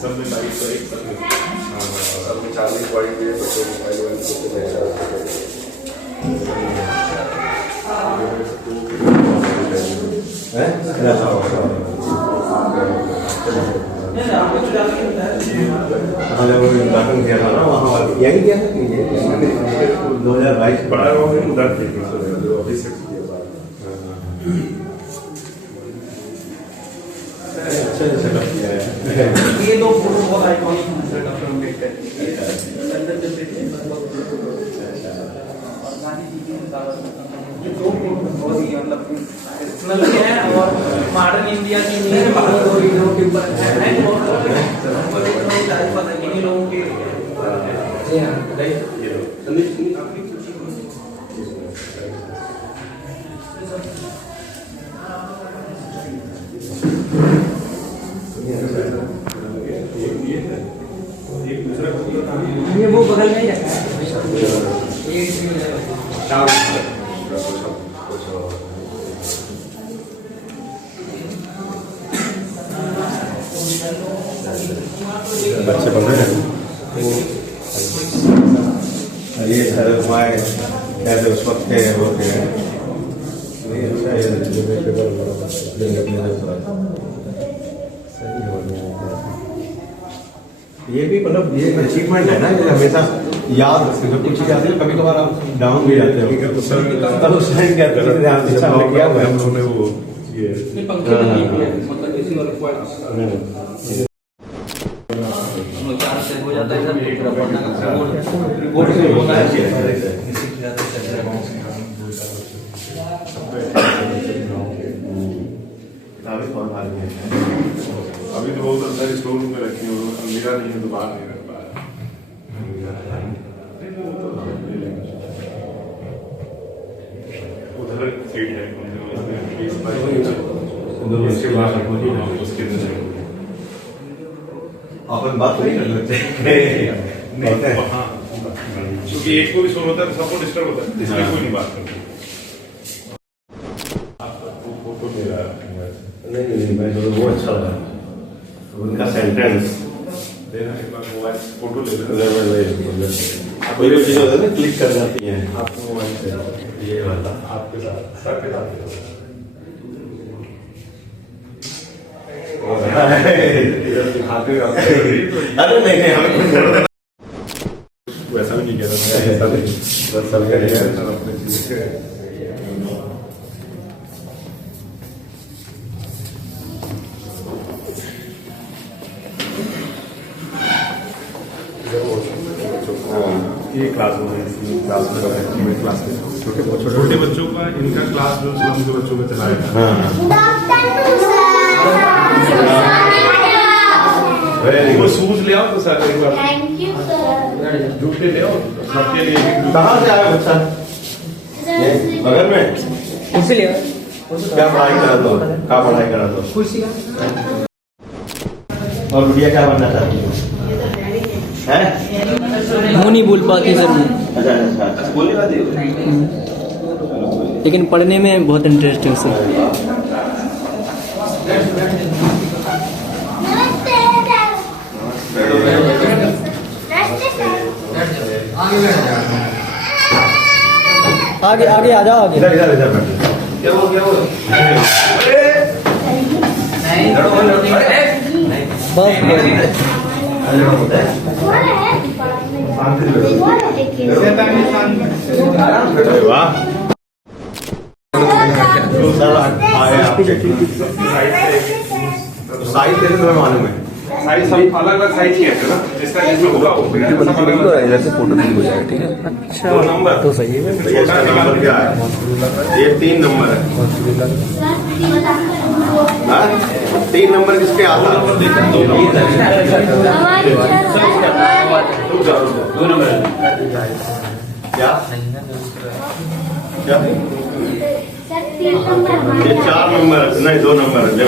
सब में 2201 सब में चार्जिंग पॉइंट भी है, बच्चों मोबाइल वाले किया था ना वहाँ यही किया था 2022 पढ़ा हुआ है उधर अभी से अच्छा सेटअप किया है। ये दो फोटो बहुत आइकॉनिक हैं सर डॉक्टर अम्बेडकर के। अंदर चलते थे गांधी जी की ये दो फोटो बहुत ही मतलब पर्सनल है और मॉडर्न इंडिया की नींव बहुत हीरो के ऊपर है बहुत पता किन्हीं लोगों के जी हां राइट ये लो अपनी खुशी को ये वो बगल में ही रखा है ये बच्चे पढ़ रहे हैं ये सर हमारे कैसे उस वक्त के वो थे ये भी मतलब ये अचीवमेंट है ना, ये हमेशा याद रखते हैं। कुछ चीज़ें कभी कभार आप डाउन भी जाते हो तब उस टाइम क्या किया हुआ है हम लोगों ने वो ये मतलब इसी वाले हो जाता है सब रिपोर्ट से होता है अभी तो बहुत अंदर स्टोर रूम में रखी हो, मेरा नहीं है तो बाहर नहीं रख पाया। उधर सीट है अपन बात नहीं कर सकते क्योंकि एक को भी शोर होता है तो सबको डिस्टर्ब होता है, इसलिए कोई नहीं बात करता। फोटो ले रहा है नहीं मैं वो अच्छा लगा उनका सेंटेंस देना, एक बार मोबाइल फोटो ले लेना। कोई भी चीज़ होता है ना क्लिक कर जाती है आपको मोबाइल से ये वाला आपके साथ सर के साथ अरे नहीं हमें वैसा भी नहीं कह रहा, ऐसा नहीं बस सब करेगा अपने चीज के। ये क्लास में छोटे बच्चों का इनका क्लास जो स्लम के बच्चों का चलाएगा। वो शूज ले आओ तो सर एक बार जूते ले आओ सबके लिए। कहाँ से आया बच्चा? बगल में कुर्सी ले क्या पढ़ाई करा दो, क्या पढ़ाई करा दो कुर्सी और गुड़िया क्या बनना चाहती है? मुँह नहीं बोल पाती सर अच्छा बोलने का दे, लेकिन पढ़ने में बहुत इंटरेस्ट है सर। आगे आगे आ जाओ आगे। इधर इधर इधर बैठ। क्या हो बस वाह साइज देने तुम्हें मालूम है? साइज सब अलग अलग साइज की है ना, जिसका जिसमें होगा वो इधर से फोटो क्लिक हो जाएगा, ठीक है। अच्छा 2 नंबर तो सही है। इसका नंबर क्या है? ये 3 नंबर है। हाँ? 3 नंबर किसके आता है? 2 नंबर क्या क्या ये 4 नंबर नहीं 2 नंबर है।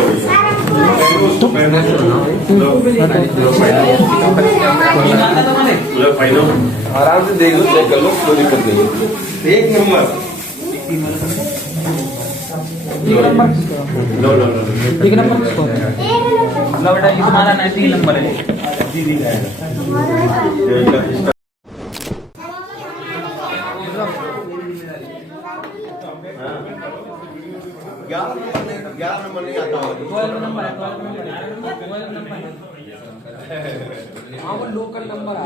आराम से देख लो, चेक कर लो, कोई दिक्कत नहीं है। 1 नंबर एक नंबर किसका? लो एक नंबर किसको? लो बेटा ये तुम्हारा 19 नंबर है। ग्यारह नंबर नहीं आता होगा। 12 नंबर है, 12 नंबर है। हाँ वो लोकल नंबर है।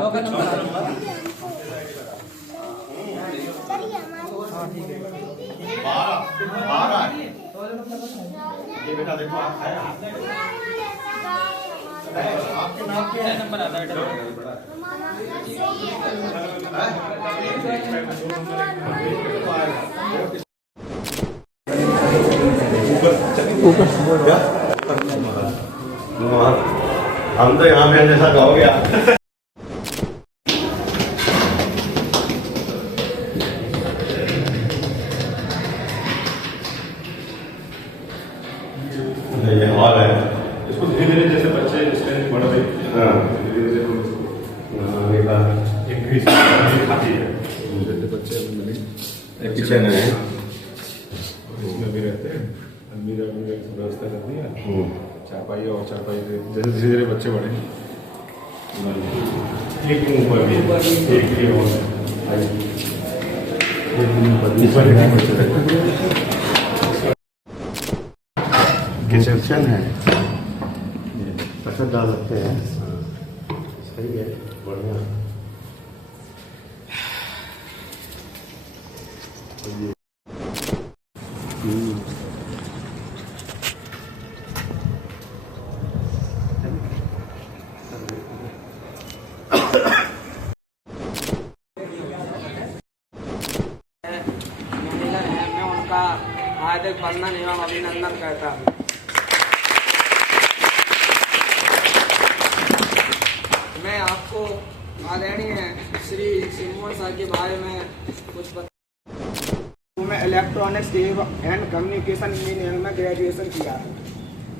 बारह ये बेटा देखो आप है आपके नाम क्या है? नंबर आता है हम तो यहाँ पे जैसा कहोगे आप। ये हॉल है, इसको धीरे धीरे जैसे बच्चे स्ट्रेंथ बढ़ रही है, धीरे धीरे एक भी खाती है, जैसे बच्चे मिले किचन है, इसमें भी रहते हैं। अलमीरा की व्यवस्था कर दिया, चारपाई और चारपाई से जैसे धीरे धीरे बच्चे बढ़े। एक रूम ऊपर भी एक ये और रिसेप्शन है, पसंद डाल सकते हैं। सही है, बढ़िया। मैं उनका हार्दिक वंदन एवं अभिनंदन करता हूँ। मैं आपको आदरणीय श्री सिमोन सर के बारे में कुछ मैं इलेक्ट्रॉनिक्स एंड कम्युनिकेशन इंजीनियरिंग में ग्रेजुएशन किया है।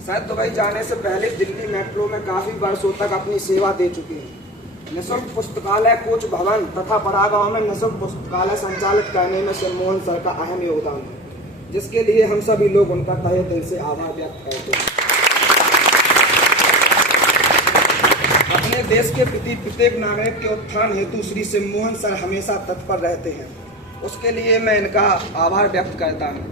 सर दुबई जाने से पहले दिल्ली मेट्रो में काफ़ी वर्षों तक अपनी सेवा दे चुके हैं। निःशुल्क पुस्तकालय कोच भवन तथा परागांव में निःशुल्क पुस्तकालय संचालित करने में सिमोन सर का अहम योगदान है, जिसके लिए हम सभी लोग उनका तहे दिल से आभार व्यक्त करते हैं। अपने देश के प्रति प्रत्येक नागरिक के उत्थान हेतु श्री सिमोन सर हमेशा तत्पर रहते हैं, उसके लिए मैं इनका आभार व्यक्त करता हूँ।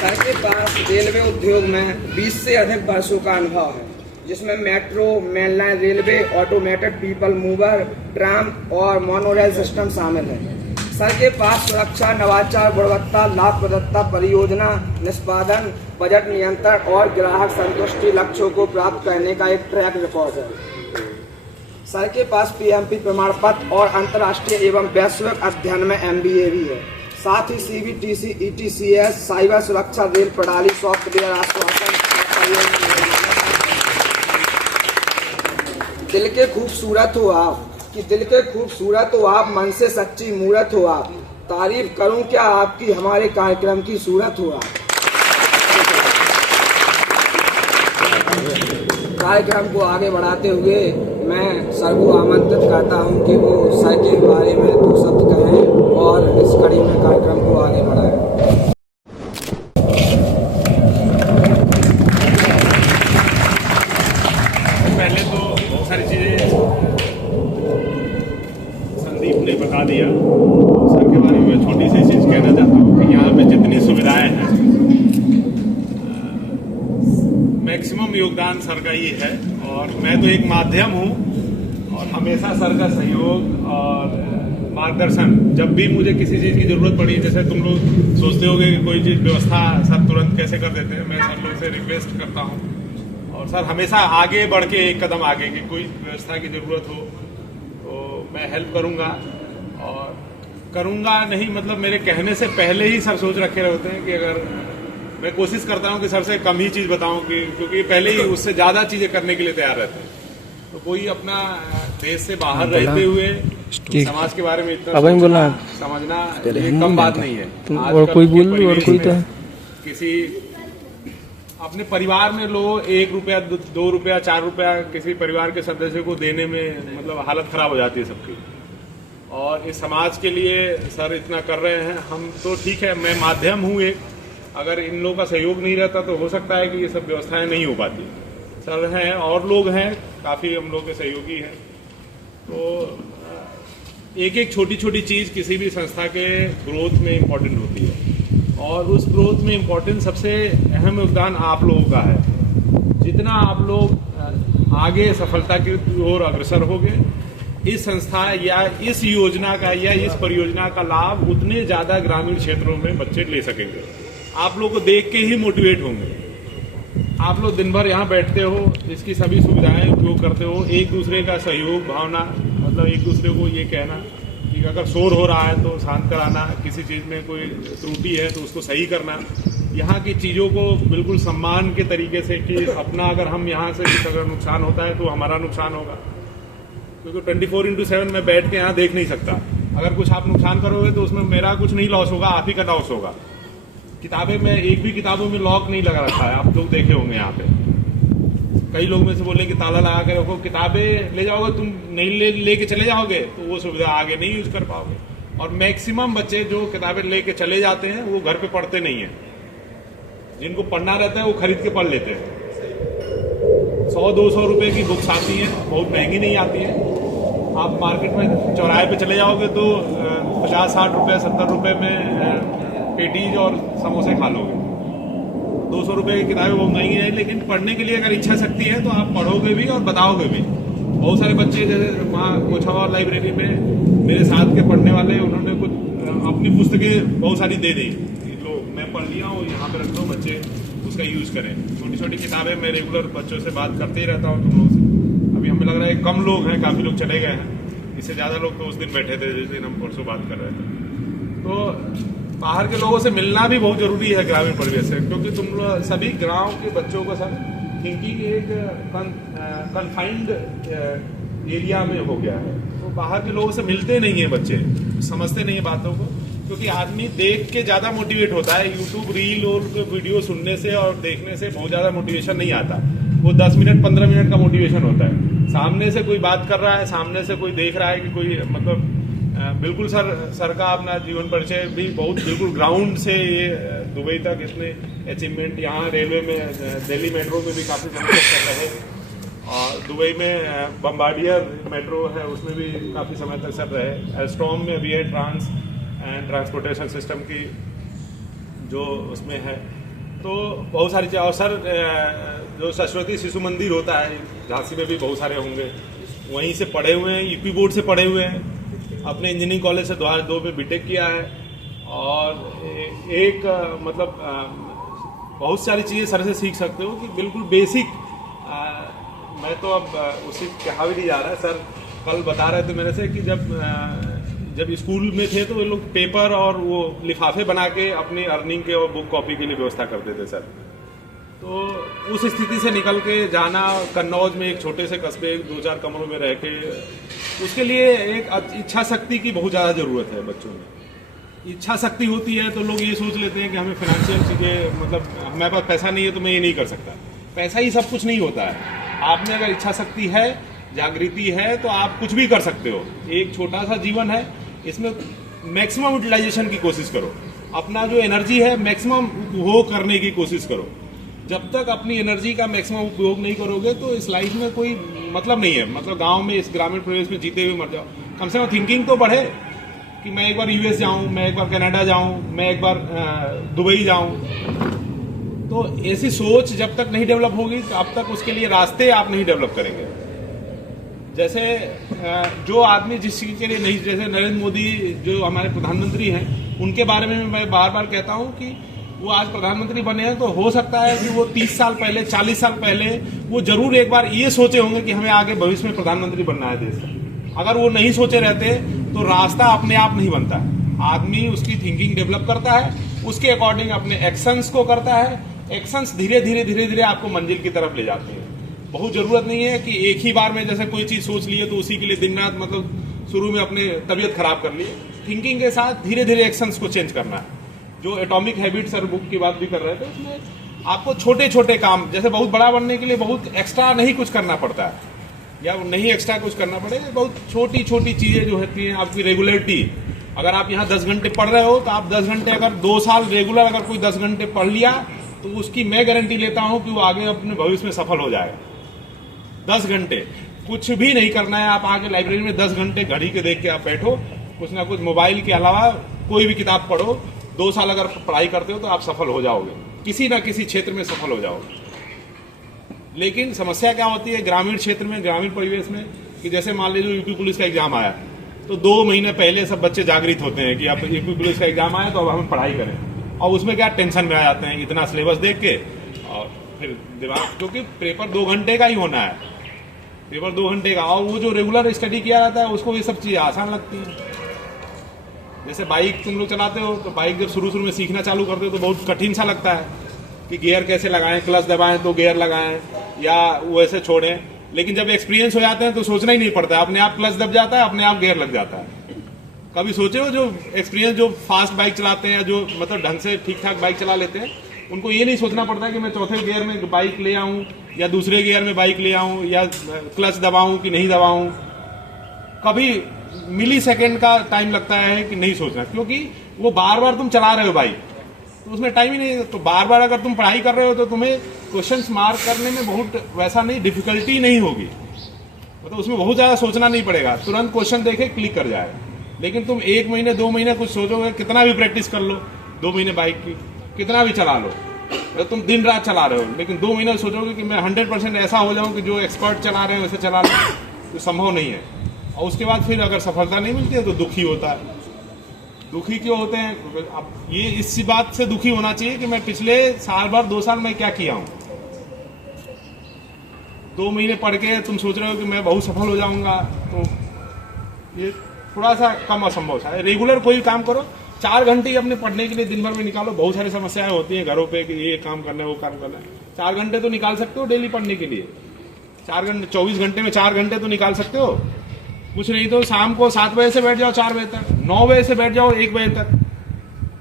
सर के पास रेलवे उद्योग में 20 से अधिक वर्षों का अनुभव है, जिसमें metro, mainline railway, automated people mover, tram और मोनोरेल सिस्टम शामिल है। सर के पास सुरक्षा, नवाचार, गुणवत्ता, लाभप्रदता, परियोजना निष्पादन, बजट नियंत्रण और ग्राहक संतुष्टि लक्ष्यों को प्राप्त करने का एक ट्रैक रिकॉर्ड है। सर के पास पीएमपी प्रमाण पत्र और अंतर्राष्ट्रीय एवं वैश्विक अध्ययन में MBA भी है। साथ ही CBTC, ETCS, साइबर सुरक्षा, रेल प्रणाली, सॉफ्टवेयर आश्वासन। दिल के खूबसूरत हो आप, कि दिल के खूबसूरत हो आप, मन से सच्ची मूरत हो आप, तारीफ करूं क्या आपकी, हमारे कार्यक्रम की सूरत हो आप। कार्यक्रम को आगे बढ़ाते हुए मैं सर को आमंत्रित करता हूं कि वो सर के बारे में 2 शब्द कहें और इस कड़ी में कार्यक्रम को आगे बढ़ाएं। पहले तो बहुत सारी चीज़ें संदीप ने बता दिया। सर के बारे में छोटी सी चीज़ कहना चाहता हूँ कि यहाँ पे जितनी सुविधाएं हैं, मैक्सिमम योगदान सर का ही है, और मैं तो एक माध्यम हूँ, और हमेशा सर का सहयोग और मार्गदर्शन, जब भी मुझे किसी चीज़ की ज़रूरत पड़ी, जैसे तुम लोग सोचते होगे कि कोई चीज़ व्यवस्था सर तुरंत कैसे कर देते हैं, मैं सर लोग से रिक्वेस्ट करता हूँ, और सर हमेशा आगे बढ़ के एक कदम आगे कि कोई व्यवस्था की ज़रूरत हो तो मैं हेल्प करूँगा, और करूँगा नहीं मतलब मेरे कहने से पहले ही सर सोच रखे होते हैं कि अगर मैं कोशिश करता हूँ कि सर से कम ही चीज़ बताऊँ, क्योंकि पहले ही उससे ज़्यादा चीज़ें करने के लिए तैयार रहते हैं। तो कोई अपना देश से बाहर रहते हुए समाज के बारे में इतना समझना ये कम बात नहीं है। और कोई बोल और कोई तो किसी अपने परिवार में लोग 1 रुपया 2 रुपया 4 रुपया किसी परिवार के सदस्य को देने में मतलब हालत खराब हो जाती है सबकी। और इस समाज के लिए सर इतना कर रहे हैं। हम तो ठीक है, मैं माध्यम हूँ एक, अगर इन लोगों का सहयोग नहीं रहता तो हो सकता है कि ये सब व्यवस्थाएं नहीं हो पाती। सर हैं और लोग हैं, काफ़ी हम लोग के सहयोगी हैं। तो एक एक छोटी छोटी चीज़ किसी भी संस्था के ग्रोथ में इम्पोर्टेंट होती है, और उस ग्रोथ में इम्पोर्टेंट सबसे अहम योगदान आप लोगों का है। जितना आप लोग आगे सफलता की ओर अग्रसर होगे, इस संस्था या इस योजना का या इस परियोजना का लाभ उतने ज़्यादा ग्रामीण क्षेत्रों में बच्चे ले सकेंगे। आप लोग को देख के ही मोटिवेट होंगे। आप लोग दिन भर यहाँ बैठते हो, इसकी सभी सुविधाएं उपयोग करते हो, एक दूसरे का सहयोग भावना, मतलब एक दूसरे को ये कहना कि अगर शोर हो रहा है तो शांत कराना, किसी चीज़ में कोई त्रुटि है तो उसको सही करना, यहाँ की चीज़ों को बिल्कुल सम्मान के तरीके से कि अपना अगर हम यहाँ से कुछ अगर नुकसान होता है तो हमारा नुकसान होगा, क्योंकि 24/7 मैं बैठ के यहाँ देख नहीं सकता। अगर कुछ आप नुकसान करोगे तो उसमें मेरा कुछ नहीं लॉस होगा, आप ही का लॉस होगा। किताबें में एक भी किताबों में लॉक नहीं लगा रखा है, आप लोग देखे होंगे यहाँ पे। कई लोग में से बोले कि ताला लगा के रखो, किताबें ले जाओगे तुम नहीं लेके चले जाओगे तो वो सुविधा आगे नहीं यूज कर पाओगे। और मैक्सिमम बच्चे जो किताबें लेके चले जाते हैं वो घर पे पढ़ते नहीं है। जिनको पढ़ना रहता है वो खरीद के पढ़ लेते हैं। 100-200 रुपए की बुक्स आती हैं, बहुत महंगी नहीं आती है। आप मार्केट में चौराहे पे चले जाओगे तो 50-60 रुपए 70 रुपए में पेटीज और समोसे खा लोगे। 200 रुपए की किताबें बहुत महंगी है, लेकिन पढ़ने के लिए अगर इच्छा शक्ति है तो आप पढ़ोगे भी और बताओगे भी। बहुत सारे बच्चे जैसे वहाँ कोछावा लाइब्रेरी में मेरे साथ के पढ़ने वाले, उन्होंने कुछ अपनी पुस्तकें बहुत सारी दे दी, लो मैं पढ़ लिया हूँ, यहाँ पे रख दो, बच्चे उसका यूज करें। छोटी छोटी किताबें मैं रेगुलर बच्चों से बात करते ही रहता हूँ तुम लोगों से। अभी हमें लग रहा है कम लोग हैं, काफ़ी लोग चले गए हैं, इससे ज़्यादा लोग तो उस दिन बैठे थे जिस दिन हम परसों बात कर रहे थे। तो बाहर के लोगों से मिलना भी बहुत जरूरी है ग्रामीण परिवेश से, क्योंकि तुम सभी गांव के बच्चों को सर थिंकिंग एक कन्फाइंड एरिया में हो गया है। तो बाहर के लोगों से मिलते नहीं है बच्चे, समझते नहीं है बातों को, क्योंकि आदमी देख के ज़्यादा मोटिवेट होता है। यूट्यूब रील और वीडियो सुनने से और देखने से बहुत ज़्यादा मोटिवेशन नहीं आता। वो 10 मिनट 15 मिनट का मोटिवेशन होता है। सामने से कोई बात कर रहा है, सामने से कोई देख रहा है कि कोई मतलब बिल्कुल सर का अपना जीवन परिचय भी बहुत बिल्कुल ग्राउंड से ये दुबई तक इतने अचीवमेंट, यहाँ रेलवे में दिल्ली मेट्रो में भी काफ़ी समय तक कर रहे, और दुबई में बम्बार्डियर मेट्रो है उसमें भी काफ़ी समय तक सर रहे। एल्स्ट्रॉम में भी है ट्रांस एंड ट्रांसपोर्टेशन सिस्टम की जो उसमें है। तो बहुत सारी चीज़, और सर जो सरस्वती शिशु मंदिर होता है झांसी में भी बहुत सारे होंगे, वहीं से पढ़े हुए हैं, यूपी बोर्ड से पढ़े हुए हैं, अपने इंजीनियरिंग कॉलेज से 2002 में बीटेक किया है, और एक मतलब बहुत सारी चीज़ें सर से सीख सकते हो कि बिल्कुल बेसिक। मैं तो अब उसी कहा भी नहीं जा रहा है। सर कल बता रहे थे मेरे से कि जब स्कूल में थे तो वे लोग पेपर और वो लिफाफे बना के अपनी अर्निंग के और बुक कॉपी के लिए व्यवस्था करते थे सर। तो उस स्थिति से निकल के जाना, कन्नौज में एक छोटे से कस्बे 2-4 कमरों में रह के, उसके लिए एक इच्छा शक्ति की बहुत ज़्यादा ज़रूरत है बच्चों में। इच्छा शक्ति होती है तो लोग ये सोच लेते हैं कि हमें फाइनेंशियल चीज़ें, मतलब हमारे पास पैसा नहीं है तो मैं ये नहीं कर सकता। पैसा ही सब कुछ नहीं होता है। आप में अगर इच्छा शक्ति है, जागृति है, तो आप कुछ भी कर सकते हो। एक छोटा सा जीवन है, इसमें मैक्सिमम यूटिलाइजेशन की कोशिश करो। अपना जो एनर्जी है मैक्सिमम उपभोग करने की कोशिश करो। जब तक अपनी एनर्जी का मैक्सिमम उपयोग नहीं करोगे तो इस लाइफ में कोई मतलब नहीं है। मतलब गांव में, इस ग्रामीण परिवेश में जीते हुए मर जाओ। कम से कम थिंकिंग तो बढ़े कि मैं एक बार यूएस जाऊं, मैं एक बार कनाडा जाऊं, मैं एक बार दुबई जाऊं। तो ऐसी सोच जब तक नहीं डेवलप होगी तब तक उसके लिए रास्ते आप नहीं डेवलप करेंगे। जैसे जो आदमी जिस चीज़ के लिए नहीं, जैसे नरेंद्र मोदी जो हमारे प्रधानमंत्री हैं, उनके बारे में मैं बार बार कहता हूं कि वो आज प्रधानमंत्री बने हैं तो हो सकता है कि वो 30 साल पहले, 40 साल पहले वो जरूर एक बार ये सोचे होंगे कि हमें आगे भविष्य में प्रधानमंत्री बनना है देश का। अगर वो नहीं सोचे रहते तो रास्ता अपने आप नहीं बनता। आदमी उसकी थिंकिंग डेवलप करता है, उसके अकॉर्डिंग अपने एक्शंस को करता है। एक्शंस धीरे धीरे आपको मंजिल की तरफ ले जाते हैं। बहुत जरूरत नहीं है कि एक ही बार में जैसे कोई चीज सोच लिए तो उसी के लिए दिन रात, मतलब शुरू में अपनी तबीयत खराब कर लिए। थिंकिंग के साथ धीरे धीरे एक्शंस को चेंज करना है। जो एटॉमिक हैबिट सर बुक की बात भी कर रहे थे, उसमें आपको छोटे छोटे काम, जैसे बहुत बड़ा बनने के लिए बहुत एक्स्ट्रा नहीं कुछ करना पड़ता है। या नहीं एक्स्ट्रा कुछ करना पड़े। बहुत छोटी छोटी चीजें जो होती हैं, आपकी रेगुलरिटी। अगर आप यहाँ 10 घंटे पढ़ रहे हो तो आप 10 घंटे अगर 2 साल रेगुलर अगर कोई 10 घंटे पढ़ लिया तो उसकी मैं गारंटी लेता हूं कि वो आगे अपने भविष्य में सफल हो जाएगा। 10 घंटे कुछ भी नहीं करना है, आप आके लाइब्रेरी में 10 घंटे घड़ी के देख के आप बैठो, कुछ ना कुछ मोबाइल के अलावा कोई भी किताब पढ़ो, 2 साल अगर पढ़ाई करते हो तो आप सफल हो जाओगे, किसी ना किसी क्षेत्र में सफल हो जाओगे। लेकिन समस्या क्या होती है ग्रामीण क्षेत्र में, ग्रामीण परिवेश में, कि जैसे मान लीजिए यूपी पुलिस का एग्जाम आया तो 2 महीने पहले सब बच्चे जागृत होते हैं कि अब यूपी पुलिस का एग्जाम आया तो अब हम पढ़ाई करें, और उसमें क्या टेंशन में आ जाते हैं इतना सिलेबस देख के, और फिर दिमाग, क्योंकि पेपर 2 घंटे का ही होना है, पेपर 2 घंटे का, और वो जो रेगुलर स्टडी किया जाता है उसको ये सब चीजें आसान लगती है। जैसे बाइक तुम लोग चलाते हो तो बाइक जब शुरू में सीखना चालू करते हो तो बहुत कठिन सा लगता है कि गियर कैसे लगाएं, क्लच दबाएं तो गियर लगाएं या वो ऐसे छोड़ें, लेकिन जब एक्सपीरियंस हो जाते हैं तो सोचना ही नहीं पड़ता, अपने आप क्लच दब जाता है, अपने आप गियर लग जाता है। कभी सोचे हो जो एक्सपीरियंस जो फास्ट बाइक चलाते हैं, जो मतलब ढंग से ठीक ठाक बाइक चला लेते हैं, उनको ये नहीं सोचना पड़ता कि मैं चौथे गियर में बाइक ले आऊं या दूसरे गियर में बाइक ले आऊं या क्लच दबाऊं कि नहीं दबाऊं। कभी मिली सेकेंड का टाइम लगता है कि नहीं सोचना, क्योंकि वो बार बार तुम चला रहे हो बाइक, तो उसमें टाइम ही नहीं। तो बार बार अगर तुम पढ़ाई कर रहे हो तो तुम्हें क्वेश्चंस मार्क करने में बहुत वैसा नहीं, डिफिकल्टी नहीं होगी, मतलब उसमें बहुत ज्यादा सोचना नहीं पड़ेगा, तुरंत क्वेश्चन देखे क्लिक कर जाएगा। लेकिन तुम 1 महीने 2 महीने कुछ सोचोगे, कितना भी प्रैक्टिस कर लो 2 महीने बाइक की, कितना भी चला लो, तो तुम दिन रात चला रहे हो, लेकिन 2 महीने सोचोगे कि मैं 100% ऐसा हो जाऊं कि जो एक्सपर्ट चला रहे हैं वैसे चला रहे हैं, तो संभव नहीं है। और उसके बाद फिर अगर सफलता नहीं मिलती है तो दुखी होता है। दुखी क्यों होते हैं? अब ये इसी बात से दुखी होना चाहिए कि मैं पिछले साल भर 2 साल में क्या किया हूं। 2 महीने पढ़ के तुम सोच रहे हो कि मैं बहुत सफल हो जाऊंगा, तो ये थोड़ा सा कम असंभव सा है। रेगुलर कोई काम करो, 4 घंटे ही अपने पढ़ने के लिए दिन भर में निकालो। बहुत सारी समस्याएं होती हैं घरों पे कि ये काम करना है वो काम करना है, 4 घंटे तो निकाल सकते हो डेली पढ़ने के लिए। 4 घंटे 24 घंटे में 4 घंटे तो निकाल सकते हो। कुछ नहीं तो शाम को 7 बजे से बैठ जाओ 4 बजे तक, 9 बजे से बैठ जाओ 1 बजे तक।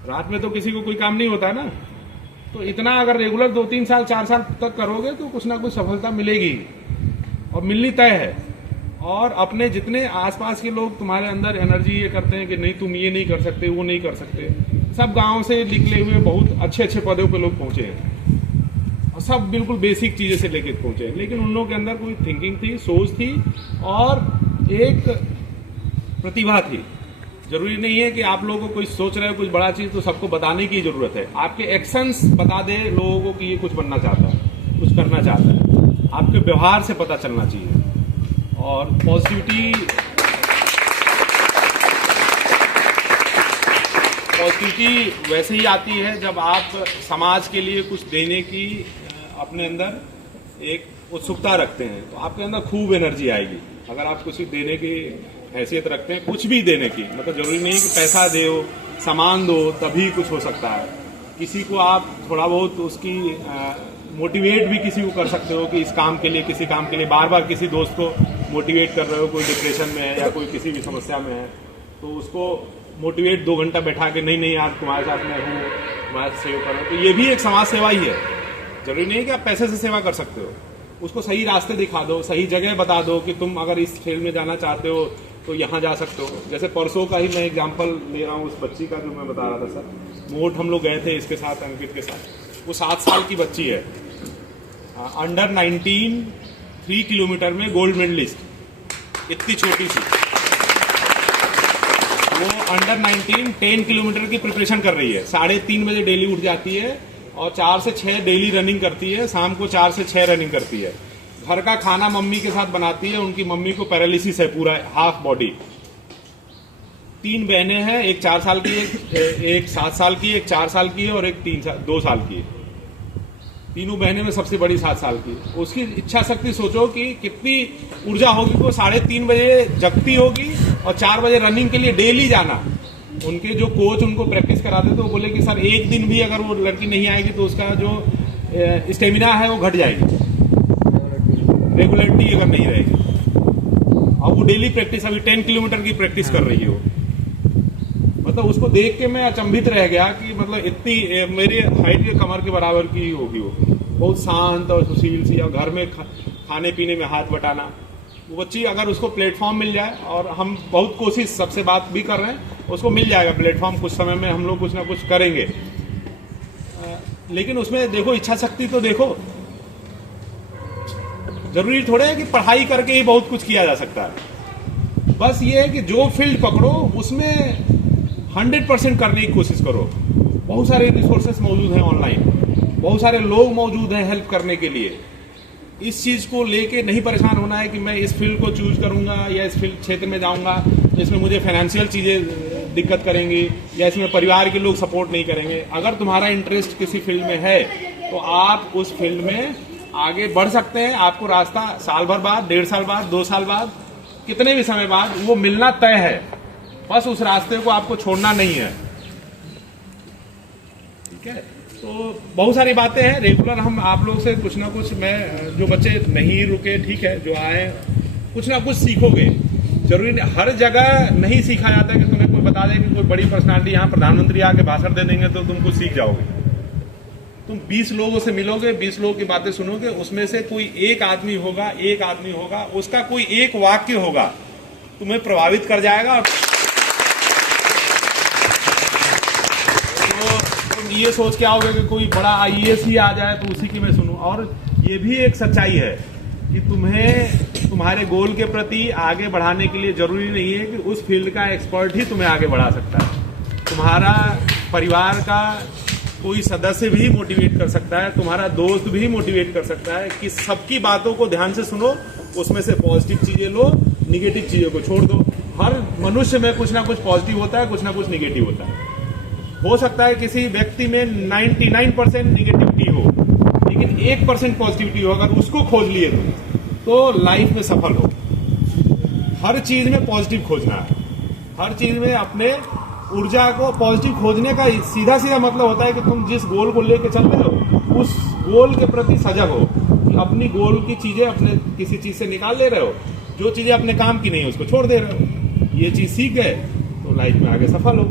रात में तो किसी को कोई काम नहीं होता है ना, तो इतना अगर रेगुलर 2-3 साल 4 साल तक करोगे तो कुछ ना कुछ सफलता मिलेगी, और मिलनी तय है। और अपने जितने आसपास के लोग तुम्हारे अंदर एनर्जी ये करते हैं कि नहीं तुम ये नहीं कर सकते, वो नहीं कर सकते, सब गांव से निकले हुए बहुत अच्छे अच्छे पदों पे लोग पहुंचे हैं, और सब बिल्कुल बेसिक चीजें से लेके पहुंचे हैं। लेकिन उन लोगों के अंदर कोई थिंकिंग थी, सोच थी, और एक प्रतिभा थी। जरूरी नहीं है कि आप लोगों को कोई सोच रहे हो कुछ बड़ा चीज तो सबको बताने की जरूरत है। आपके एक्शंस बता दे लोगों को कि ये कुछ बनना चाहता है, कुछ करना चाहता है। आपके व्यवहार से पता चलना चाहिए। और पॉजिटिविटी वैसे ही आती है जब आप समाज के लिए कुछ देने की अपने अंदर एक उत्सुकता रखते हैं, तो आपके अंदर खूब एनर्जी आएगी। अगर आप कुछ देने की हैसियत रखते हैं, कुछ भी देने की, मतलब जरूरी नहीं कि पैसा दो, सामान दो तभी कुछ हो सकता है। किसी को आप थोड़ा बहुत उसकी मोटिवेट भी किसी को कर सकते हो कि इस काम के लिए, किसी काम के लिए बार बार किसी दोस्त को मोटिवेट कर रहे हो, कोई डिप्रेशन में है या कोई किसी भी समस्या में है, तो उसको मोटिवेट 2 घंटा बैठा के नहीं यार तुम्हारे साथ मैं हूँ, तुम्हारे साथ सेवा कर रहा हूँ, तो ये भी एक समाज सेवा ही है। जरूरी नहीं है कि आप पैसे से सेवा कर सकते हो, उसको सही रास्ते दिखा दो, सही जगह बता दो कि तुम अगर इस फील्ड में जाना चाहते हो तो यहाँ जा सकते हो। जैसे परसों का ही मैं एग्जाम्पल ले रहा हूँ उस बच्ची का जो मैं बता रहा था सर, मोट हम लोग गए थे इसके साथ, अंकित के साथ। वो 7 साल की बच्ची है, अंडर 19 3 किलोमीटर में गोल्ड मेडलिस्ट, इतनी छोटी सी। वो अंडर 19 10 किलोमीटर की प्रिपरेशन कर रही है। 3:30 बजे डेली उठ जाती है और 4 से 6 डेली रनिंग करती है, शाम को 4 से 6 रनिंग करती है। घर का खाना मम्मी के साथ बनाती है, उनकी मम्मी को पैरालिसिस है पूरा हाफ बॉडी। 3 बहनें हैं, एक 4 साल की, एक 7 साल की, एक 4 साल की है और एक 2 साल की है। तीनों बहनें में सबसे बड़ी 7 साल की। उसकी इच्छा शक्ति सोचो कि कितनी ऊर्जा होगी। वो 3:30 बजे जगती होगी और 4 बजे रनिंग के लिए डेली जाना। उनके जो कोच उनको प्रैक्टिस कराते थे वो बोले कि सर एक दिन भी अगर वो लड़की नहीं आएगी तो उसका जो स्टेमिना है वो घट जाएगी, रेगुलरिटी अगर नहीं रहेगी। अब वो डेली प्रैक्टिस, अभी 10 किलोमीटर की प्रैक्टिस कर रही है वो। मतलब उसको देख के मैं अचंभित रह गया कि मतलब इतनी मेरे हाइट के कमर के बराबर की होगी वो, बहुत शांत और सुशील सी, और घर में खाने पीने में हाथ बटाना, वो बच्ची अगर उसको प्लेटफॉर्म मिल जाए, और हम बहुत कोशिश सबसे बात भी कर रहे हैं, उसको मिल जाएगा प्लेटफॉर्म, कुछ समय में हम लोग कुछ ना कुछ करेंगे। लेकिन उसमें देखो इच्छा शक्ति तो देखो, जरूरी थोड़े है कि पढ़ाई करके ही बहुत कुछ किया जा सकता है। बस ये है कि जो फील्ड पकड़ो उसमें 100% करने की कोशिश करो। बहुत सारे रिसोर्सेस मौजूद हैं ऑनलाइन, बहुत सारे लोग मौजूद हैं हेल्प करने के लिए। इस चीज़ को लेके नहीं परेशान होना है कि मैं इस फील्ड को चूज करूंगा या इस फील्ड क्षेत्र में जाऊंगा तो इसमें मुझे फाइनेंशियल चीज़ें दिक्कत करेंगी या इसमें परिवार के लोग सपोर्ट नहीं करेंगे। अगर तुम्हारा इंटरेस्ट किसी फील्ड में है तो आप उस फील्ड में आगे बढ़ सकते हैं। आपको रास्ता साल भर बाद, 1.5 साल बाद, 2 साल बाद, कितने भी समय बाद वो मिलना तय है। बस उस रास्ते को आपको छोड़ना नहीं है। ठीक है, तो बहुत सारी बातें हैं। रेगुलर हम आप लोग से कुछ ना कुछ, मैं जो बच्चे नहीं रुके, ठीक है, जो आए कुछ ना कुछ सीखोगे। जरूरी नहीं, हर जगह नहीं सीखा जाता है कि तुम्हें कोई बता दे कि कोई बड़ी पर्सनालिटी यहाँ प्रधानमंत्री आके भाषण दे देंगे तो तुम कुछ सीख जाओगे। तुम 20 लोगों से मिलोगे, 20 लोगों की बातें सुनोगे, उसमें से कोई एक आदमी होगा, उसका कोई एक वाक्य होगा, तुम्हें प्रभावित कर जाएगा। तो तुम ये सोच के आओगे कि कोई बड़ा IAS ही आ जाए तो उसी की मैं सुनूं। और ये भी एक सच्चाई है कि तुम्हें तुम्हारे गोल के प्रति आगे बढ़ाने के लिए जरूरी नहीं है कि उस फील्ड का एक्सपर्ट ही तुम्हें आगे बढ़ा सकता है। तुम्हारा परिवार का कोई सदस्य भी मोटिवेट कर सकता है, तुम्हारा दोस्त भी मोटिवेट कर सकता है कि सबकी बातों को ध्यान से सुनो, उसमें से पॉजिटिव चीजें लो, निगेटिव चीजों को छोड़ दो। हर मनुष्य में कुछ ना कुछ पॉजिटिव होता है, कुछ ना कुछ निगेटिव होता है। हो सकता है किसी व्यक्ति में 99% निगेटिविटी हो, लेकिन 1% पॉजिटिविटी हो। अगर उसको खोज लिए तो लाइफ में सफल हो। हर चीज में पॉजिटिव खोजना है, हर चीज में अपने ऊर्जा को पॉजिटिव खोजने का सीधा सीधा मतलब होता है कि तुम जिस गोल को लेके चल रहे हो उस गोल के प्रति सजग हो। अपनी गोल की चीजें अपने किसी चीज से निकाल ले रहे हो, जो चीजें अपने काम की नहीं उसको छोड़ दे रहे हो। ये चीज सीख गए तो लाइफ में आगे सफल हो।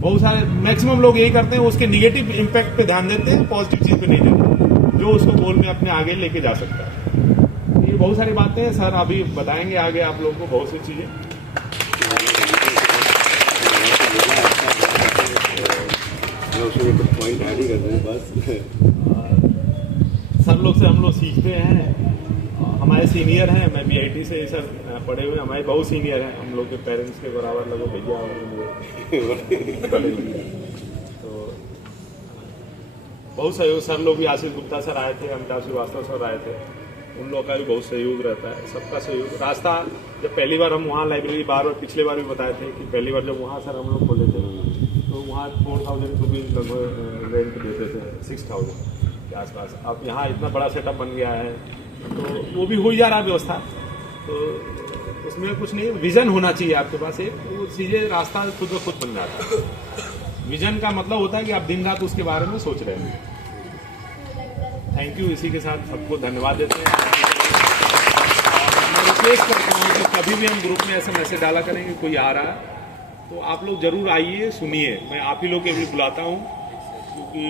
बहुत सारे मैक्सिमम लोग यही करते हैं, उसके निगेटिव इम्पैक्ट पे ध्यान देते हैं, पॉजिटिव चीज पे नहीं देते, जो उसको गोल में अपने आगे लेके जा सकता है। ये बहुत सारी बातें हैं, सर अभी बताएंगे आगे आप लोगों को बहुत सी चीजें। उसमें कुछ पॉइंट ऐड ही कर रहे हैं बस। सर लोग से हम लोग सीखते हैं। हमारे सीनियर हैं, मैं BIT से सर पढ़े हुए, हमारे बहुत सीनियर हैं, हम लोग के पेरेंट्स के बराबर लगो भैया तो बहुत सहयोग। सर लोग भी, आशीष गुप्ता सर आए थे, अमिताभ श्रीवास्तव सर आए थे, उन लोगों का भी बहुत सहयोग रहता है, सबका सहयोग। रास्ता जब पहली बार हम वहाँ लाइब्रेरी, बार पिछले बार भी बताए थे कि पहली बार जब वहाँ सर हम लोग खोले थे तो वहाँ 4000 रुपीज़ लगभग रेंट देते थे, 6000 के आसपास। अब यहाँ इतना बड़ा सेटअप बन गया है तो वो भी हो ही जा रहा व्यवस्था। तो उसमें कुछ नहीं, विजन होना चाहिए आपके पास एक, वो चीज़ें रास्ता खुद ब खुद बन जाता है। विजन का मतलब होता है कि आप दिन रात उसके बारे में सोच रहे हैं। Thank you. इसी के साथ सबको धन्यवाद देते हैं। मैं रिक्वेस्ट करता हूँ कि कभी भी हम ग्रुप में ऐसा मैसेज डाला करेंगे कोई आ रहा है तो आप लोग जरूर आइए, सुनिए। मैं आप ही लोग के लिए बुलाता हूँ क्योंकि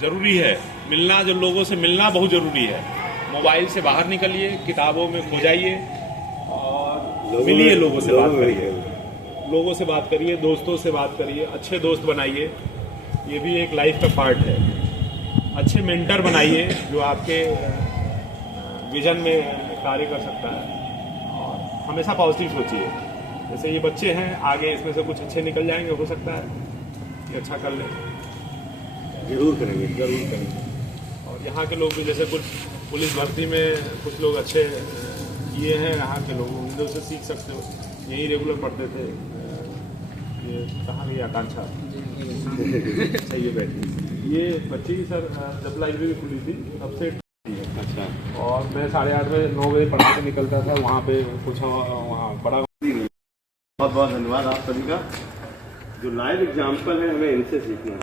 जरूरी है मिलना, जो लोगों से मिलना बहुत जरूरी है। मोबाइल से बाहर निकलिए, किताबों में खो जाइए और मिलिए, लोगों से बात करिए, लोगों से बात करिए, दोस्तों से बात करिए, अच्छे दोस्त बनाइए। ये भी एक लाइफ का पार्ट है। अच्छे मेंटर बनाइए जो आपके विजन में कार्य कर सकता है और हमेशा पॉजिटिव सोचिए। जैसे ये बच्चे हैं, आगे इसमें से कुछ अच्छे निकल जाएंगे, हो सकता है कि अच्छा कर लें। जरूर करेंगे, जरूर करेंगे। और यहाँ के लोग भी, जैसे कुछ पुलिस भर्ती में कुछ लोग अच्छे ये हैं, यहाँ के लोग उनसे से सीख सकते हो। यही रेगुलर पढ़ते थे, ये कहाँ गई आकांक्षा, सही है बैठी। ये बच्ची सर जब लाइब्रेरी खुली थी तब से अच्छा। और मैं 8:30 बजे 9 बजे पढ़ा के निकलता था वहाँ पे, कुछ वहाँ पढ़ा। बहुत बहुत धन्यवाद आप सभी का। जो लाइव एग्जाम्पल है हमें इनसे सीखना है।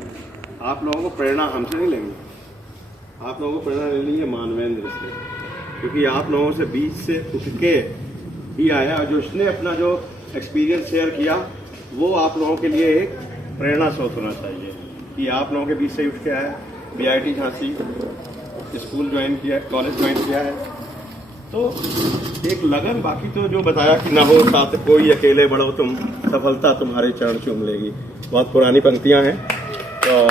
आप लोगों को प्रेरणा हमसे नहीं लेंगे, आप लोगों को प्रेरणा लेनी है मानवेंद्र से, क्योंकि आप लोगों से बीच से उठ के ही आया और जो उसने अपना जो एक्सपीरियंस शेयर किया वो आप लोगों के लिए एक प्रेरणा स्रोत होना चाहिए कि आप लोगों के बीच से उठ के आया, BIT झांसी स्कूल ज्वाइन किया, कॉलेज ज्वाइन किया है तो एक लगन, बाकी तो जो बताया कि ना हो साथ कोई, अकेले बढ़ो तुम, सफलता तुम्हारे चरण चूम लेगी, बहुत पुरानी पंक्तियां हैं। तो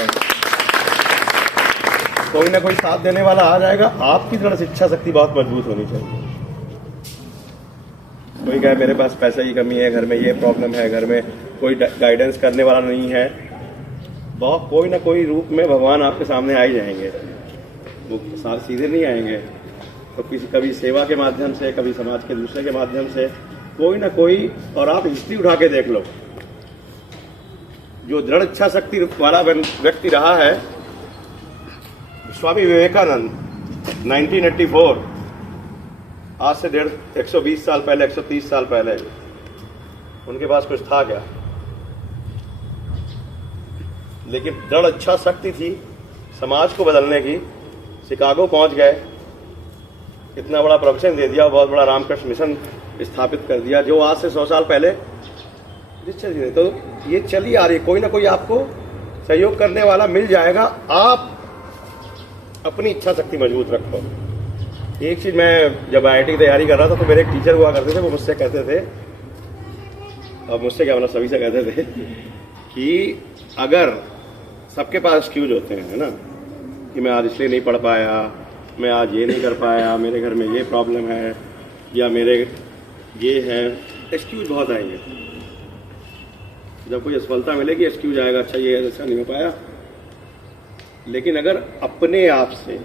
कोई ना कोई साथ देने वाला आ जाएगा। आपकी दृढ़ इच्छा शक्ति बहुत मजबूत होनी चाहिए। कोई कहे मेरे पास पैसे की कमी है, घर में ये प्रॉब्लम है, घर में कोई गाइडेंस करने वाला नहीं है, बहुत कोई ना कोई रूप में भगवान आपके सामने आ ही जाएंगे। वो साथ सीधे नहीं आएंगे, तो किसी कभी सेवा के माध्यम से, कभी समाज के दूसरे के माध्यम से, कोई ना कोई। और आप हिस्ट्री उठा के देख लो, जो दृढ़ इच्छा शक्ति वाला व्यक्ति रहा है, स्वामी विवेकानंद 1984, आज से 120 साल पहले, 130 साल पहले, उनके पास कुछ था क्या? लेकिन दृढ़ इच्छा शक्ति थी समाज को बदलने की। शिकागो पहुंच गए, इतना बड़ा प्रवचन दे दिया, बहुत बड़ा रामकृष्ण मिशन स्थापित कर दिया, जो आज से 100 साल पहले चलिए। तो ये चली आ रही, कोई ना कोई आपको सहयोग करने वाला मिल जाएगा। आप अपनी इच्छा शक्ति मजबूत रखो। एक चीज, मैं जब IIT की तैयारी कर रहा था तो मेरे एक टीचर हुआ करते थे, वो मुझसे कहते थे, और मुझसे क्या मतलब सभी से कहते थे कि अगर सबके पास एक्सक्यूज होते हैं, है ना, कि मैं आज इसलिए नहीं पढ़ पाया, मैं आज ये नहीं कर पाया, मेरे घर में ये प्रॉब्लम है, या मेरे ये है, एक्सक्यूज बहुत आएंगे। जब कोई असफलता मिलेगी एक्सक्यूज आएगा, अच्छा ये ऐसा नहीं हो पाया। लेकिन अगर अपने आप से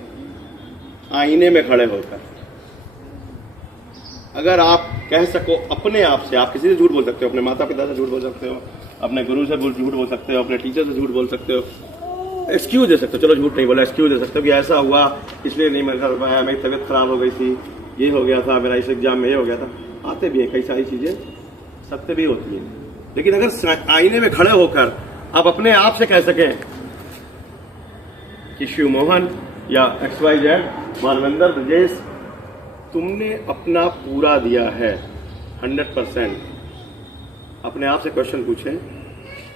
आईने में खड़े होकर अगर आप कह सको अपने आप से, आप किसी से झूठ बोल सकते हो, अपने माता पिता से झूठ बोल सकते हो, अपने गुरु से झूठ बोल सकते हो, अपने टीचर से झूठ बोल सकते हो, एक्सक्यूज दे सकते हो, चलो झूठ नहीं बोला, एक्सक्यूज दे सकते हो कि ऐसा हुआ इसलिए नहीं मैं कर पाया, मेरी तबीयत खराब हो गई थी, ये हो गया था, मेरा इस एग्जाम में ये हो गया था। आते भी हैं कई सारी चीजें, सत्य भी होती है। लेकिन अगर आईने में खड़े होकर आप अपने आप से कह सकें कि शिव मोहन या XYZ, मानवेंद्र, ब्रजेश, तुमने अपना पूरा दिया है 100%। अपने आप से क्वेश्चन पूछें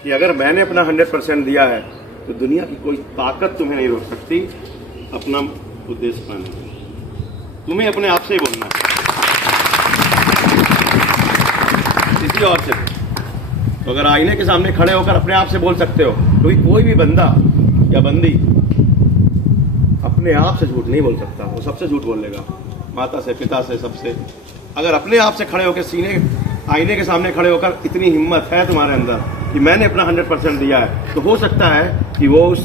कि अगर मैंने अपना 100% दिया है तो दुनिया की कोई ताकत तुम्हें नहीं रोक सकती अपना उद्देश्य पाने में। तुम्हें अपने आप से ही बोलना है, किसी और से। तो अगर आईने के सामने खड़े होकर अपने आप से बोल सकते हो, क्योंकि कोई भी बंदा या बंदी अपने आप से झूठ नहीं बोल सकता, वो सबसे झूठ बोल लेगा, माता से, पिता से, सबसे। अगर अपने आप से खड़े होकर आईने के सामने खड़े होकर इतनी हिम्मत है तुम्हारे अंदर कि मैंने अपना 100% दिया है, तो हो सकता है कि वो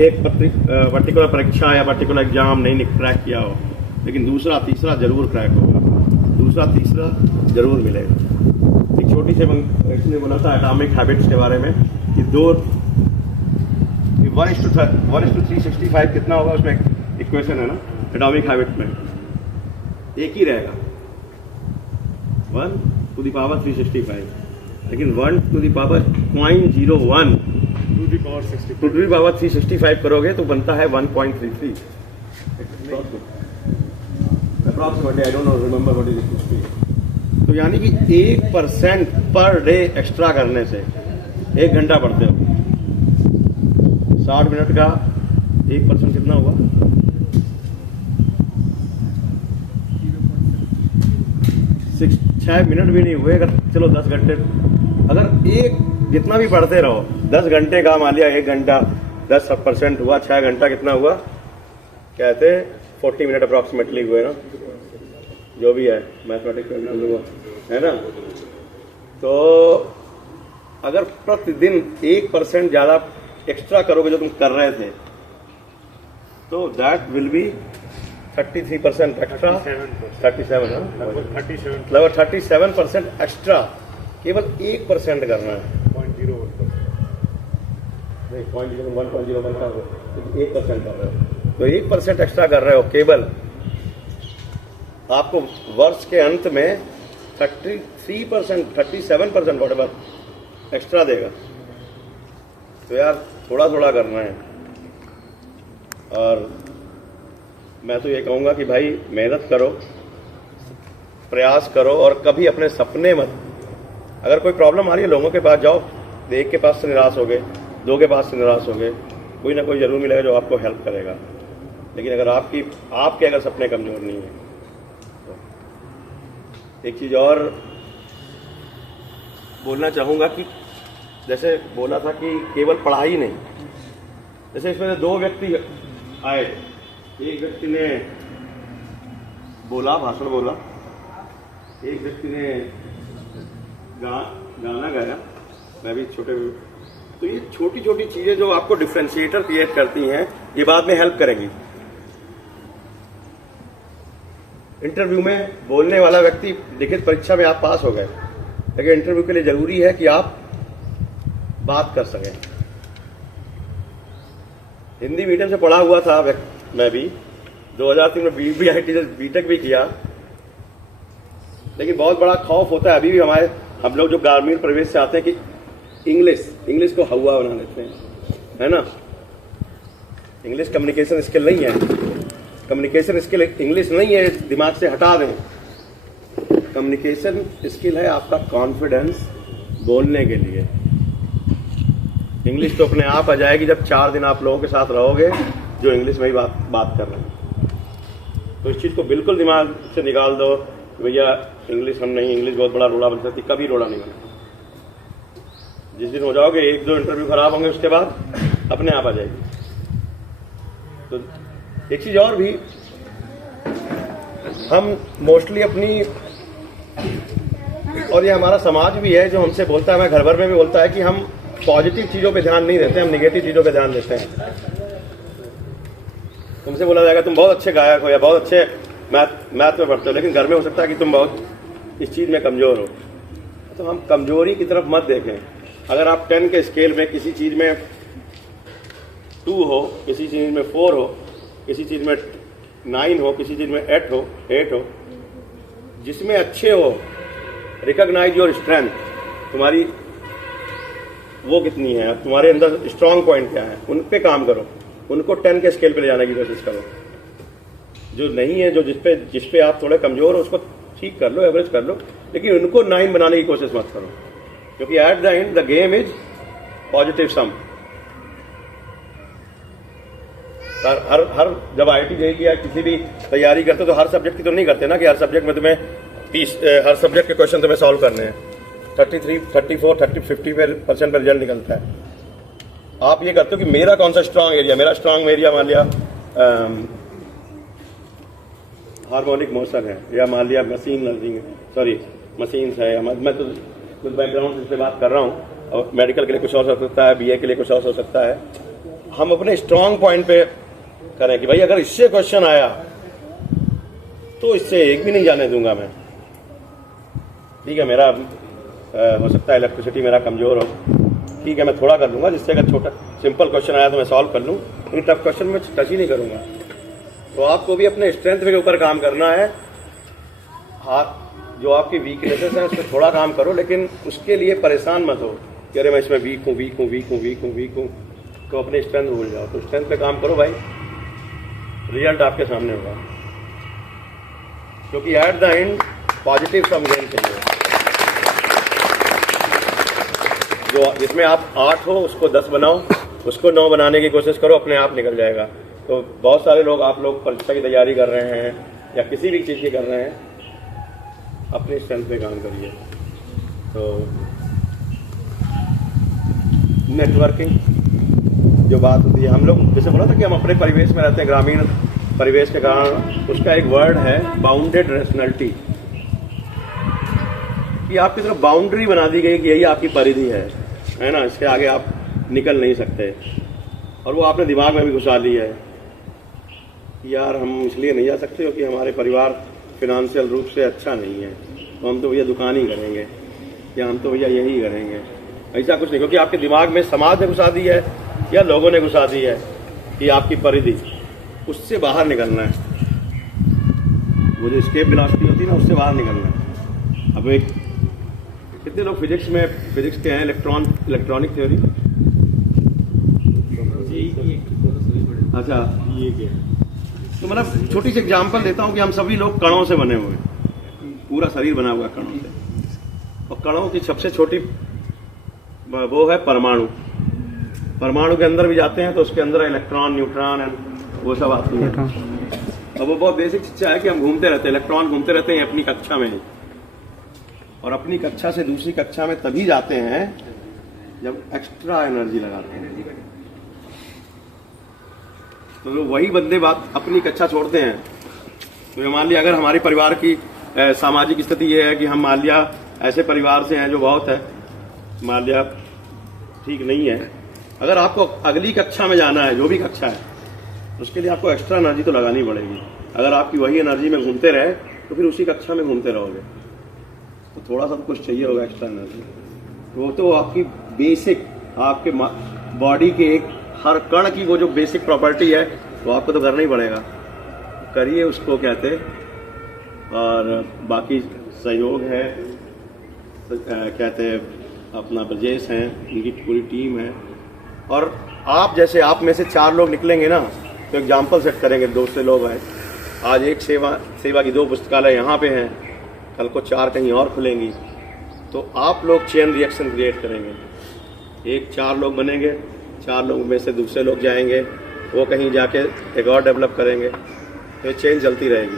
एक पर्टिकुलर परीक्षा या पर्टिकुलर एग्जाम नहीं क्रैक किया हो, लेकिन दूसरा तीसरा जरूर क्रैक होगा, दूसरा तीसरा जरूर मिलेगा। एक छोटी सी इसने बोला था एटॉमिक हैबिट्स के बारे में कि 1:365 कितना होगा, उसमें एक इक्वेशन है ना एटॉमिक हैबिट में, एक ही रहेगा 1⁵65, लेकिन 1⁻001 टू दी पावर 365 करोगे तो बनता है 1.33 approximately, I don't know remember what is it. तो यानी कि 1% पर डे एक्स्ट्रा करने से, 1 घंटा पढ़ते हो, 60 मिनट का 1% कितना हुआ? 6 मिनट भी नहीं हुए। अगर चलो 10 घंटे, अगर एक जितना भी पढ़ते रहो, 10 घंटे का मान लिया 1 घंटा 10% हुआ, 6 घंटा कितना हुआ? कहते 40 मिनट अप्रॉक्सीमेटली हुए ना, जो भी है मैथमेटिक्स में है ना। तो अगर प्रतिदिन 1% ज्यादा एक्स्ट्रा करोगे जो तुम कर रहे थे, तो that will be 33% extra, 37% extra, केवल 1% करना है, 1.01 का 1% कर रहे हो, तो 1% एक्स्ट्रा कर रहे हो केवल, आपको वर्ष के अंत में 33%, 37% वॉटेवर एक्स्ट्रा देगा। तो यार थोड़ा थोड़ा करना है। और मैं तो ये कहूँगा कि भाई मेहनत करो, प्रयास करो, और कभी अपने सपने मत, अगर कोई प्रॉब्लम आ रही है लोगों के पास जाओ, एक के पास से निराश हो गए, 2 के पास से निराश हो गए, कोई ना कोई जरूर मिलेगा जो आपको हेल्प करेगा। लेकिन अगर आपके अगर सपने कमज़ोर नहीं हैं तो एक चीज़ और बोलना चाहूँगा कि जैसे बोला था कि केवल पढ़ाई नहीं, जैसे इसमें से 2 व्यक्ति आए, एक व्यक्ति ने भाषण बोला, एक व्यक्ति ने गाना गाया, मैं भी तो ये छोटी छोटी चीज़ें जो आपको डिफ्रेंशिएटर क्रिएट करती हैं, ये बाद में हेल्प करेंगी। इंटरव्यू में बोलने वाला व्यक्ति, लिखित परीक्षा में आप पास हो गए, लेकिन इंटरव्यू के लिए जरूरी है कि आप बात कर सकें। हिंदी मीडियम से पढ़ा हुआ था मैं भी, 2003 में बीटेक भी किया, लेकिन बहुत बड़ा खौफ होता है अभी भी हम लोग जो ग्रामीण परिवेश से आते हैं कि इंग्लिश को हवा बना लेते हैं, है ना। इंग्लिश कम्युनिकेशन स्किल नहीं है, कम्युनिकेशन स्किल इंग्लिश नहीं है, दिमाग से हटा दें। कम्युनिकेशन स्किल है आपका कॉन्फिडेंस बोलने के लिए। इंग्लिश तो अपने आप आ जाएगी जब 4 दिन आप लोगों के साथ रहोगे जो इंग्लिश में ही बात कर रहे हैं। तो इस चीज़ को बिल्कुल दिमाग से निकाल दो कि भैया इंग्लिश हम नहीं, इंग्लिश बहुत बड़ा रोड़ा बन सकती, कभी रोड़ा नहीं बना। जिस दिन हो जाओगे 1-2 इंटरव्यू खराब होंगे, उसके बाद अपने आप आ जाएगी। तो एक चीज़ और भी, हम मोस्टली अपनी, और ये हमारा समाज भी है जो हमसे बोलता है, मैं घर भर में भी बोलता है कि हम पॉजिटिव चीज़ों पे ध्यान नहीं देते, हम नेगेटिव चीज़ों पे ध्यान देते हैं। तुमसे बोला जाएगा तुम बहुत अच्छे गायक हो या बहुत अच्छे मैथ में पढ़ते हो, लेकिन घर में हो सकता है कि तुम बहुत इस चीज़ में कमज़ोर हो। तो हम कमज़ोरी की तरफ मत देखें। अगर आप 10 के स्केल में किसी चीज़ में 2 हो, किसी चीज़ में 4 हो, किसी चीज़ में 9 हो, किसी चीज़ में 8 हो, जिसमें अच्छे हो, रिकॉग्नाइज योर स्ट्रेंथ, तुम्हारी वो कितनी है, तुम्हारे अंदर स्ट्रांग पॉइंट क्या है, उन पे काम करो, उनको 10 के स्केल पे ले जाने की कोशिश करो। जो नहीं है, जो जिस पे आप थोड़े कमज़ोर हो, उसको ठीक कर लो, एवरेज कर लो, लेकिन उनको 9 बनाने की कोशिश मत करो, क्योंकि at the end the game is positive sum. हर जब IIT जाएगी या किसी भी तैयारी करते हो तो हर सब्जेक्ट की तो नहीं करते ना कि हर सब्जेक्ट में तुम्हें हर सब्जेक्ट के क्वेश्चन तुम्हें सॉल्व करने हैं। 33, 34, 30, 50% पर रिजल्ट निकलता है। आप ये करते हो कि मेरा कौन सा स्ट्रांग एरिया, मेरा स्ट्रांग एरिया मान लिया हार्मोनिक मोशन है, या मान लिया मशीन्स है, या मैं तो कुछ बैकग्राउंड से बात कर रहा हूँ, और मेडिकल के लिए कुछ और हो सकता है, BA के लिए कुछ और हो सकता है। हम अपने स्ट्रांग पॉइंट पे करें कि भाई अगर इससे क्वेश्चन आया तो इससे एक भी नहीं जाने दूंगा मैं। ठीक है, मेरा हो सकता है इलेक्ट्रिसिटी मेरा कमज़ोर हो, ठीक है, मैं थोड़ा कर लूँगा, जिससे अगर छोटा सिंपल क्वेश्चन आया तो मैं सॉल्व कर लूँ, लेकिन टफ क्वेश्चन में टच ही नहीं करूँगा। तो आपको भी अपने स्ट्रेंथ के ऊपर काम करना है। जो आपकी वीकनेसेस हैं उस पर थोड़ा काम करो, लेकिन उसके लिए परेशान मत हो कि अरे मैं इसमें वीक हूँ, तो अपनी स्ट्रेंथ भूल जाओ। तो स्ट्रेंथ पे काम करो भाई, रिजल्ट आपके सामने होगा, क्योंकि at the end positive sum gain चाहिए। जो जिसमें आप 8 हो उसको 10 बनाओ, उसको 9 बनाने की कोशिश करो, अपने आप निकल जाएगा। तो बहुत सारे लोग, आप लोग परीक्षा की तैयारी कर रहे हैं या किसी भी चीज़ की कर रहे हैं, अपनी स्ट्रेंथ पे काम करिए। तो नेटवर्किंग जो बात होती है, हम लोग जैसे बोला था कि हम अपने परिवेश में रहते हैं, ग्रामीण परिवेश के कारण, उसका एक वर्ड है बाउंडेड रेशनैलिटी, कि आपकी तरफ बाउंड्री बना दी गई कि यही आपकी परिधि है ना, इसके आगे आप निकल नहीं सकते। और वो आपने दिमाग में भी घुसा ली है कि यार हम इसलिए नहीं जा सकते क्योंकि हमारे परिवार फिनेंशियल रूप से अच्छा नहीं है, तो हम तो भैया दुकान ही करेंगे, या हम तो भैया यही करेंगे। ऐसा कुछ नहीं, क्योंकि आपके दिमाग में समाज ने घुसा दी है या लोगों ने घुसा दी है कि आपकी परिधि, उससे बाहर निकलना है। वो जो एस्केप वेलोसिटी होती है ना, उससे बाहर निकलना है। अब एक कितने लोग फिजिक्स के हैं, इलेक्ट्रॉनिक थ्योरी, अच्छा ये क्या, तो मतलब छोटी सी एग्जांपल देता हूँ कि हम सभी लोग कणों से बने हुए हैं, पूरा शरीर बना हुआ है कणों से, और कणों की सबसे छोटी वो है परमाणु। परमाणु के अंदर भी जाते हैं तो उसके अंदर इलेक्ट्रॉन, न्यूट्रॉन एंड वो सब बात नहीं है। अब वो बहुत बेसिक शिक्षा है कि हम घूमते रहते हैं, इलेक्ट्रॉन घूमते रहते हैं अपनी कक्षा में, और अपनी कक्षा से दूसरी कक्षा में तभी जाते हैं जब एक्स्ट्रा एनर्जी लगाते हैं। तो वही बंदे बात अपनी कक्षा छोड़ते हैं। तो मान लिया अगर हमारे परिवार की सामाजिक स्थिति ये है कि हम मान लिया ऐसे परिवार से हैं जो बहुत है, मान लिया ठीक नहीं है, अगर आपको अगली कक्षा में जाना है, जो भी कक्षा है, उसके लिए आपको एक्स्ट्रा एनर्जी तो लगानी पड़ेगी। अगर आपकी वही एनर्जी में घूमते रहे तो फिर उसी कक्षा में घूमते रहोगे, तो थोड़ा सा तो कुछ चाहिए होगा एक्स्ट्रा एनर्जी। वो तो आपकी बेसिक, आपके बॉडी के एक हर कण की वो जो बेसिक प्रॉपर्टी है वो आपको तो करना ही पड़ेगा, करिए उसको कहते। और बाकी सहयोग है, कहते अपना ब्रजेश हैं, उनकी पूरी टीम है। और आप जैसे आप में से 4 लोग निकलेंगे ना तो एग्जाम्पल सेट करेंगे, दूसरे लोग हैं। आज एक सेवा की 2 पुस्तकालय यहाँ पे हैं, कल को 4 कहीं और खुलेंगी, तो आप लोग चेन रिएक्शन क्रिएट करेंगे। 4 लोग बनेंगे, 4 लोग में से दूसरे लोग जाएंगे, वो कहीं जाके एक और डेवलप करेंगे, तो चेन चलती रहेगी।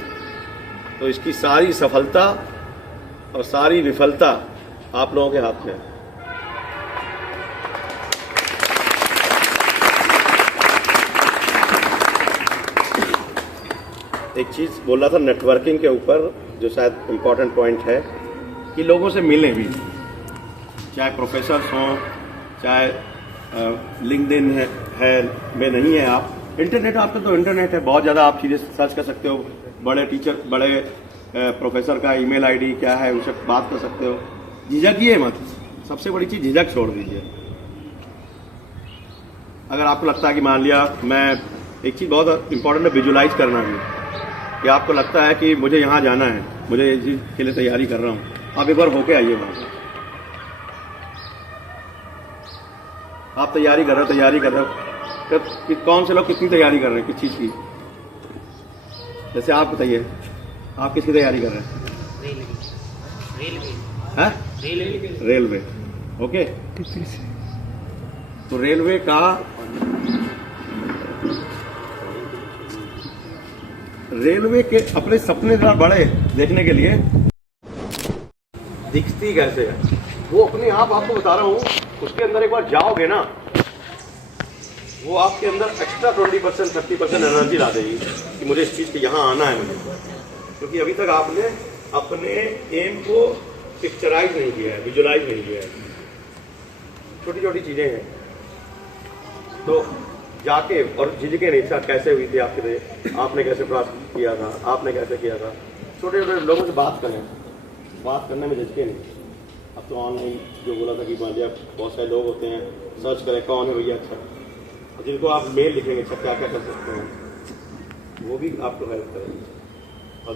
तो इसकी सारी सफलता और सारी विफलता आप लोगों के हाथ में है। एक चीज़ बोल रहा था नेटवर्किंग के ऊपर, जो शायद इम्पोर्टेंट पॉइंट है कि लोगों से मिलें भी, चाहे प्रोफेसर्स हों, चाहे लिंक्डइन है में नहीं है आप, इंटरनेट आपका तो इंटरनेट है, बहुत ज़्यादा आप चीज़ें सर्च कर सकते हो। बड़े टीचर, बड़े प्रोफेसर का ईमेल आईडी क्या है, उनसे बात कर सकते हो। झिझकिए मत, सबसे बड़ी चीज़ झिझक छोड़ दीजिए। अगर आपको लगता है कि मान लिया मैं, एक चीज़ बहुत इंपॉर्टेंट है विजुलाइज करना भी, कि आपको लगता है कि मुझे यहाँ जाना है, मुझे इस चीज़ के लिए तैयारी कर रहा हूँ, आप एक बार होके आइए वहाँ। आप तैयारी कर रहे हो कि कौन से लोग कितनी तैयारी कर रहे हैं, किस चीज़ की। जैसे आप बताइए, आप किसकी तैयारी कर रहे हैं? रेलवे। ओके, तो रेलवे का रेलवे के अपने सपने जरा बड़े देखने के लिए दिखती कैसे है वो अपने आप आपको बता रहा हूँ। उसके अंदर एक बार जाओगे ना, वो आपके अंदर एक्स्ट्रा 20% 30% एनर्जी ला देगी कि मुझे इस चीज़ के यहाँ आना है मुझे, क्योंकि अभी तक आपने अपने एम को पिक्चराइज नहीं किया है, विजुलाइज नहीं किया है। छोटी छोटी चीज़ें हैं, तो जाके और झिझकें नहीं, अच्छा कैसे हुई थी आपके लिए, आपने कैसे प्राप्त किया था, आपने कैसे किया था। छोटे छोटे लोगों से बात करें, बात करने में झिझकें नहीं। अब तो ऑनलाइन जो बोला था कि मान लिया बहुत सारे लोग होते हैं, सर्च करें कौन है भैया अच्छा, जिनको आप मेल लिखेंगे अच्छा क्या क्या कर सकते हैं, वो भी आपको हेल्प करेंगे। और